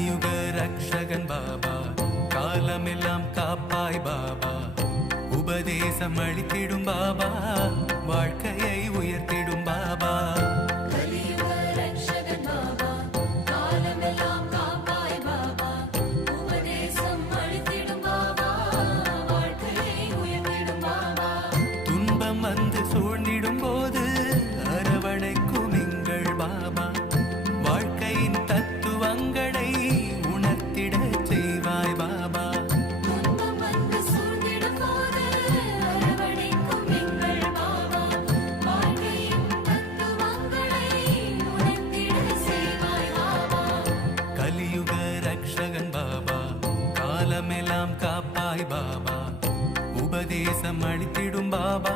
கலியுக ரக்ஷகன் பாபா, காலமெல்லாம் காப்பாய் பாபா, உபதேசம் அளித்திடும் பாபா, வாழ்க்கையை உயர்த்திடும் பாபா. துன்பம் வந்து சூழ்ந்திடும் போது அரவணைக்கும் எங்கள் பாபா, வாழ்க்கையின் தத்துவங்களை உணர்த்திட செய்வாய் பாபா. கலியுக ரக்ஷகன் பாபா, காலமெல்லாம் காப்பாய் பாபா, உபதேசம் அளித்திடும் பாபா,